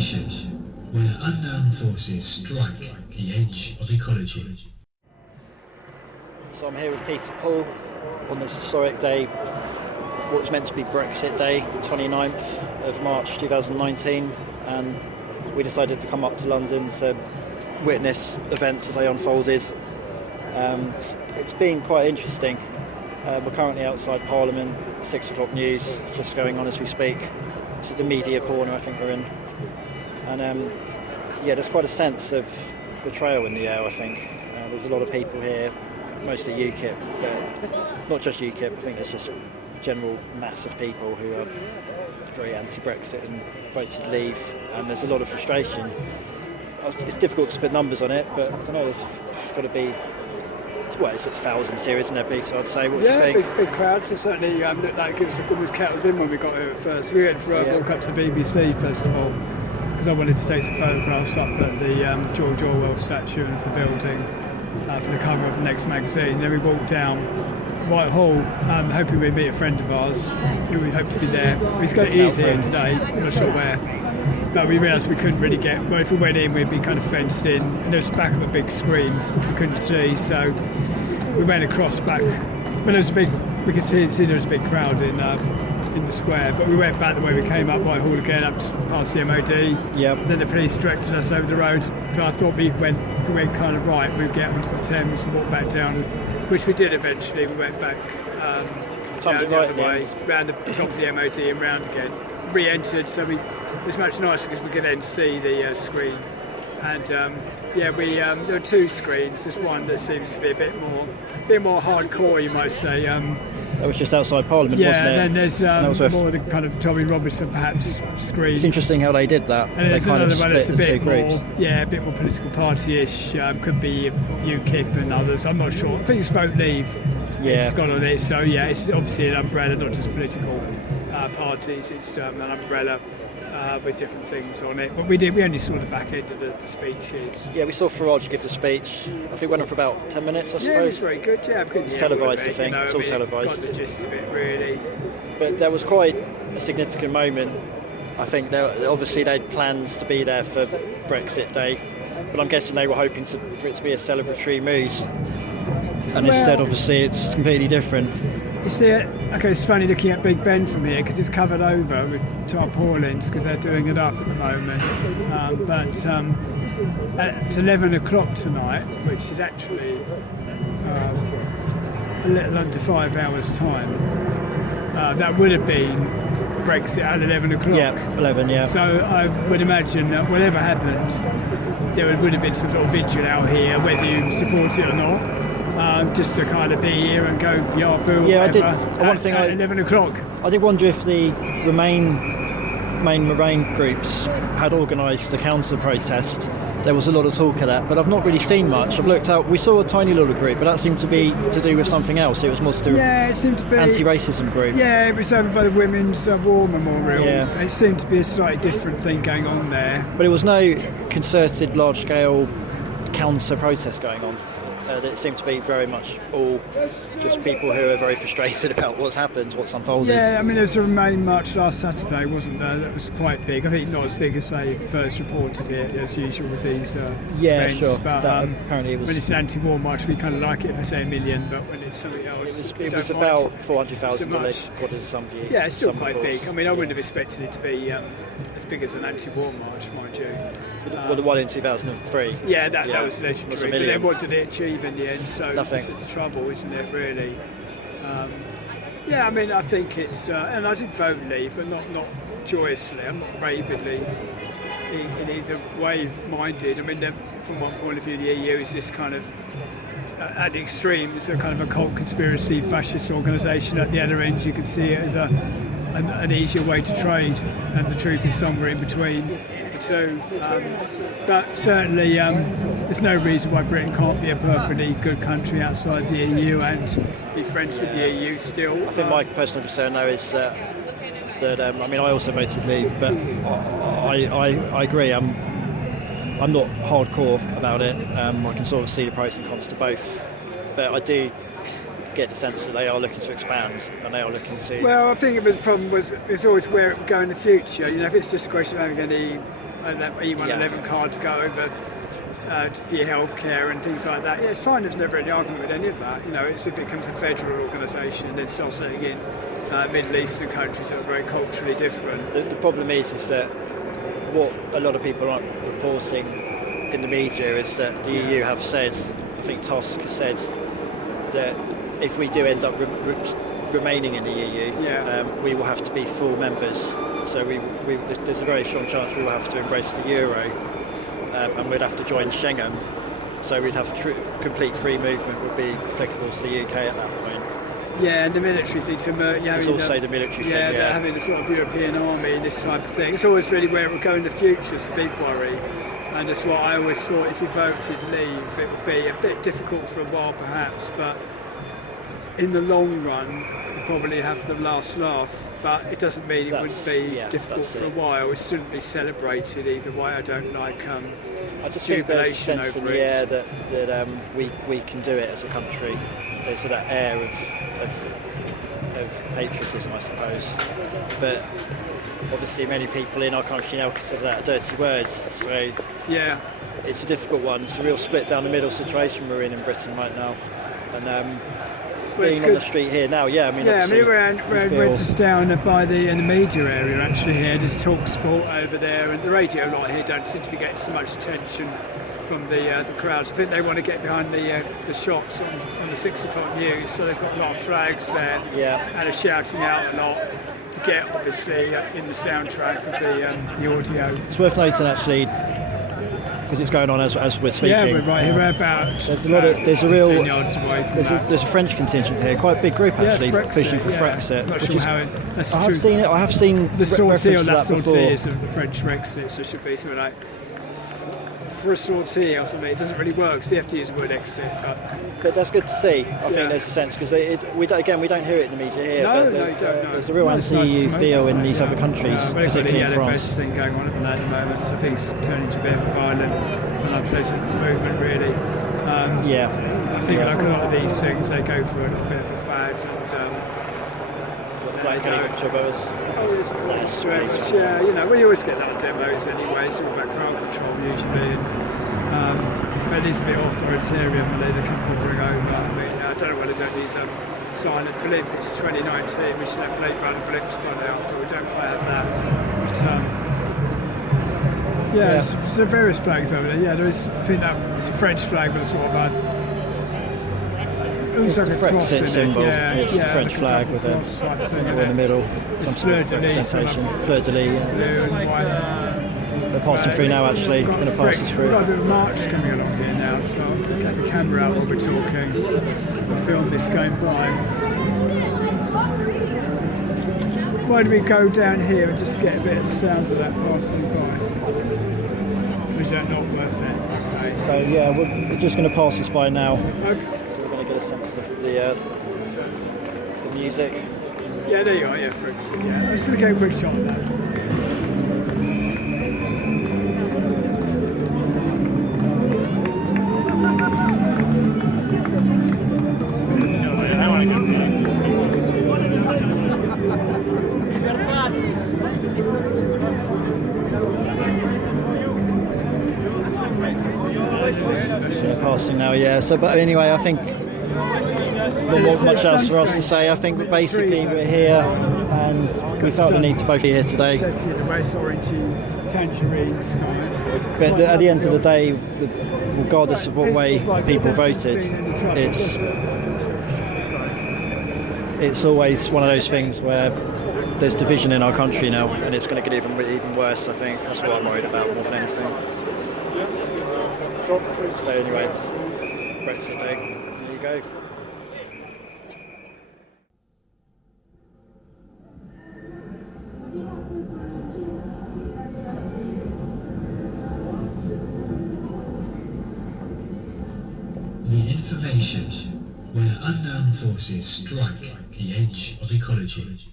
station where unknown forces strike the edge of ecology. So I'm here with Peter Poole on this historic day, what was meant to be Brexit Day, 29th of March 2019, and we decided to come up to London to witness events as they unfolded. It's been quite interesting. We're currently outside Parliament, 6 o'clock news, just going on as we speak. It's at the media corner, I think we're in. And there's quite a sense of betrayal in the air, I think. There's a lot of people here, mostly UKIP, but not just UKIP, I think it's just a general mass of people who are very anti-Brexit and voted leave, and there's a lot of frustration. It's difficult to put numbers on it, but I don't know, there's got to be, well, it's thousands here, isn't there, Peter? I'd say. What do you think? Yeah, big crowds. It certainly looked like it was almost kettled in when we got here at first. We went for a walk up to the BBC first of all, because I wanted to take some photographs up at the George Orwell statue of the building for the cover of the next magazine. Then we walked down Whitehall, hoping we'd meet a friend of ours who we hoped to be there. He's here today, I'm not sure where. But we realised we couldn't really get, well, if we went in we'd be kind of fenced in, and there was the back of a big screen which we couldn't see, so we went across back, but there was we could see there was a big crowd in the square, but we went back the way we came up Whitehall again, up past the MOD. Yep. Then the police directed us over the road, so I thought if we went kind of right, we'd get onto the Thames and walk back down, which we did eventually. We went back down the other way, round the top of the MOD and round again, re-entered, so it was much nicer because we could then see the screen. And there were 2 screens. There's one that seems to be a bit more hardcore, you might say. That was just outside Parliament, wasn't it? Yeah, and then there's more of the kind of Tommy Robinson perhaps screen. It's interesting how they did that. And there's another one that's a bit more political party-ish. Could be UKIP and others. I'm not sure. I think it's Vote Leave. Yeah. It's got on it. So it's obviously an umbrella, not just political parties. It's an umbrella. With different things on it, but we only saw the back end of the speeches. Yeah, we saw Farage give the speech. I think it went on for about 10 minutes, I suppose. Yeah, it was very good. Yeah, it's televised, I think. It's all televised. Got the gist of it, really. But there was quite a significant moment. I think obviously they'd plans to be there for Brexit Day, but I'm guessing they were hoping for it to be a celebratory mood, and instead, obviously, it's completely different. You see it? Okay, it's funny looking at Big Ben from here because it's covered over with tarpaulins because they're doing it up at the moment. But at 11 o'clock tonight, which is actually a little under 5 hours' time, that would have been Brexit at 11 o'clock. Yeah, 11, yeah. So I would imagine that whatever happened, there would have been some sort of vigil out here, whether you support it or not. Just to kind of be here and go yah-boo, yeah, whatever, at 11 o'clock. I did wonder if the main Remain groups had organised a counter-protest. There was a lot of talk of that, but I've not really seen much. I've looked out, we saw a tiny little group, but that seemed to be to do with something else. It was more to do with it seemed to be anti-racism group. Yeah, it was over by the Women's War Memorial. Yeah. It seemed to be a slightly different thing going on there. But it was no concerted, large-scale counter-protest going on. It seemed to be very much all just people who are very frustrated about what's happened, what's unfolded. Yeah, I mean, there was a Remain march last Saturday, wasn't there? That was quite big. I think not as big as they first reported it, as usual with these events. Sure. But apparently it was... when it's an anti-war march, we kind of like it if they say 1 million, but when it's something else... It was about 400,000, according to some view. Yeah, it's still quite big. I mean, I wouldn't have expected it to be as big as an anti-war march, mind you. Well, the one in 2003. Yeah, that was legendary. But then what did it achieve in the end? So nothing. This is the trouble, isn't it, really? I mean, I think it's... and I did vote leave, but not joyously. I'm not rabidly in either way minded. I mean, from one point of view, the EU is this kind of... at the extremes, a kind of a cult conspiracy fascist organisation. At the other end, you can see it as an easier way to trade, and the truth is somewhere in between the two. But certainly, there's no reason why Britain can't be a perfectly good country outside the EU and be friends with the EU still. I think my personal concern, though, is that I mean, I also voted leave, but I agree. I'm not hardcore about it. I can sort of see the pros and cons to both, but I do get the sense that they are looking to expand and they are looking to... Well, I think the problem was always where it would go in the future. You know, if it's just a question of having any that E111 card to go over for your healthcare and things like that. Yeah, it's fine. There's never any argument with any of that. You know, it's if it becomes a federal organisation and then starts letting in Middle Eastern countries that are very culturally different. The problem is that what a lot of people aren't reporting in the media is that the EU have said, I think Tusk has said, that if we do end up remaining in the EU, we will have to be full members. So there's a very strong chance we will have to embrace the euro, and we'd have to join Schengen. So we'd have complete free movement would be applicable to the UK at that point. Yeah, and the military thing to There's also the military thing. Yeah, having a sort of European army and this type of thing. It's always really where it will go in the future. It's a big worry. And that's what I always thought, if you voted leave, it would be a bit difficult for a while perhaps, but in the long run, you'd probably have the last laugh. But it doesn't mean it wouldn't be difficult for a while. It shouldn't be celebrated either way. I don't like I just think there's a sense in the air that we can do it as a country. There's that air of patriotism, I suppose. But obviously many people in our country now consider that a dirty word. So yeah, it's a difficult one. It's a real split down the middle situation we're in Britain right now. And being on the street here now, we're just down by in the media area actually here. There's Talk Sport over there, and the radio lot here don't seem to be getting so much attention from the crowds. I think they want to get behind the shots on the 6 o'clock news, so they've got a lot of flags there, and are shouting out a lot to get obviously in the soundtrack of the audio. It's worth noting actually, because it's going on as we're speaking. Yeah, we're right here. We're about there's a real 15 yards away from there's a French contingent here, quite a big group actually, pushing for Brexit. I have seen the sortie or that sortie is of the French Brexit, so it should be something like for a sortie or something. It doesn't really work, because the FD is a word exit, but that's good to see. I think there's a sense, because we don't hear it in the media here. No, but you don't. There's a real anti-EU feel in these other countries, particularly in France. Thing going on at the moment, so I think it's turning to a bit of a violent and unpleasant movement, really. I think like a lot of these things, they go for a little bit of a fad and you know, we always get that on demos anyway. It's all about crowd control usually, but it is a bit authoritarian when they keep hovering over. I mean, I don't know whether they don't need silent blimp. It's 2019, we should have Blade Runner blimps by now, but we don't quite have that. But, there's various flags over there. Yeah, there is. I think that it's a French flag with a sort of it's like a Brexit symbol. It's the French flag with a symbol in the middle. Some sort of representation. Fleur de lis. Blue and white. They're passing through now. Actually, going to pass us through. We've got a bit of march coming along here now, so I'll get the camera out while we're talking. We'll film this going by. Why do we go down here and just get a bit of the sound of that passing by? Or is that not worth it? Okay. So we're just going to pass us by now. Okay. So we're going to get a sense of the music. Yeah, there you are. Yeah, for instance. Yeah, I'm just going to get a quick shot of that. Passing now, So, but anyway, I think not much else for us to say. I think basically we're here, and we felt the need to both be here today. But at the end of the day, regardless of what way people voted, it's always one of those things where there's division in our country now, and it's going to get even worse. I think that's what I'm worried about more than anything. So anyway, Brexit Day, there you go. The information where unknown forces strike the edge of ecology.